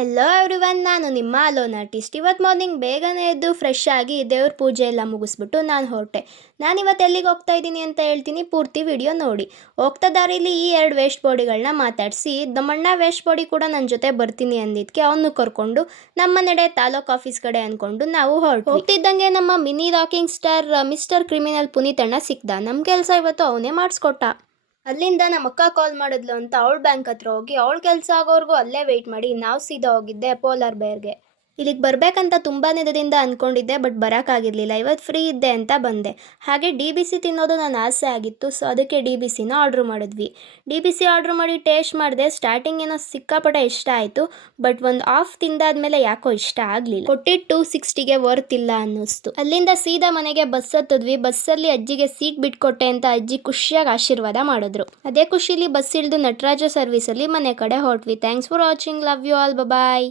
ಎಲ್ಲೋ everyone, ನಾನು ನಿಮ್ಮ alone artist. ಇವತ್ತು ಮಾರ್ನಿಂಗ್ ಬೇಗನೆ ಎದ್ದು ಫ್ರೆಶ್ ಆಗಿ ದೇವ್ರ ಪೂಜೆ ಎಲ್ಲ ಮುಗಿಸ್ಬಿಟ್ಟು ನಾನು ಹೊರಟೆ. ನಾನಿವತ್ತು ಎಲ್ಲಿಗೆ ಹೋಗ್ತಾ ಇದ್ದೀನಿ ಅಂತ ಹೇಳ್ತೀನಿ, ಪೂರ್ತಿ ವಿಡಿಯೋ ನೋಡಿ. ಹೋಗ್ತಾ ದಾರಿಲಿ ಈ ಎರಡು ವೇಸ್ಟ್ ಬಾಡಿಗಳನ್ನ ಮಾತಾಡಿಸಿ ದಮ್ಮಣ್ಣ ವೇಸ್ಟ್ ಬಾಡಿ ಕೂಡ ನನ್ನ ಜೊತೆ ಬರ್ತೀನಿ ಅಂದಿದ್ದಕ್ಕೆ ಅವನು ಕರ್ಕೊಂಡು ನಮ್ಮ ನಡೆ ತಾಲೂಕ್ ಆಫೀಸ್ ಕಡೆ ಅಂದ್ಕೊಂಡು ನಾವು ಹೋಗ್ತಿದ್ದಂಗೆ ನಮ್ಮ mini rocking star mister criminal Puneeth ಅಣ್ಣ ಸಿಕ್ದ. ನಮ್ಮ ಕೆಲಸ ಇವತ್ತು ಅವನೇ ಮಾಡಿಸ್ಕೊಟ್ಟ. ಅಲ್ಲಿಂದ ನಮ್ಮ ಅಕ್ಕ ಕಾಲ್ ಮಾಡಿದ್ಲು ಅಂತ ಅವಳ ಬ್ಯಾಂಕ್ ಹತ್ರ ಹೋಗಿ ಅವಳ ಕೆಲಸ ಆಗೋವರೆಗೂ ಅಲ್ಲೇ ವೆಯ್ಟ್ ಮಾಡಿ ನಾವು ಸೀದಾ ಹೋಗಿದ್ದೆ ಪೋಲಾರ್ ಬೇರ್ಗೆ. ಇಲ್ಲಿಗೆ ಬರಬೇಕಂತ ತುಂಬಾ ದಿನದಿಂದ ಅಂದ್ಕೊಂಡಿದ್ದೆ, ಬಟ್ ಬರೋಕ್ಕಾಗಿರಲಿಲ್ಲ. ಇವತ್ತು ಫ್ರೀ ಇದ್ದೆ ಅಂತ ಬಂದೆ. ಹಾಗೆ DBC ತಿನ್ನೋದು ನನ್ನ ಆಸೆ ಆಗಿತ್ತು, ಸೊ ಅದಕ್ಕೆ DBCನ ಆರ್ಡ್ರ್ ಮಾಡಿದ್ವಿ. DBC ಆರ್ಡ್ರ್ ಮಾಡಿ ಟೇಸ್ಟ್ ಮಾಡಿದೆ. ಸ್ಟಾರ್ಟಿಂಗ್ ಏನೋ ಸಿಕ್ಕಾಪಟ್ಟೆ ಇಷ್ಟ ಆಯಿತು, ಬಟ್ ಒಂದು ಆಫ್ ತಿಂದಾದ್ಮೇಲೆ ಯಾಕೋ ಇಷ್ಟ ಆಗಲಿಲ್ಲ. ಕೊಟ್ಟಿದ್ದು 260ಗೆ ವರ್ತ್ ಇಲ್ಲ ಅನ್ನಿಸ್ತು. ಅಲ್ಲಿಂದ ಸೀದಾ ಮನೆಗೆ ಬಸ್ ಹತ್ತಿದ್ವಿ. ಬಸ್ಸಲ್ಲಿ ಅಜ್ಜಿಗೆ ಸೀಟ್ ಬಿಟ್ಕೊಟ್ಟೆ ಅಂತ ಅಜ್ಜಿ ಖುಷಿಯಾಗಿ ಆಶೀರ್ವಾದ ಮಾಡಿದ್ರು. ಅದೇ ಖುಷಿಲಿ ಬಸ್ ಇಳಿದು ನಟರಾಜ ಸರ್ವಿಸಲ್ಲಿ ಮನೆ ಕಡೆ ಹೊರಟ್ವಿ. Thanks for watching. Love you all. Bye.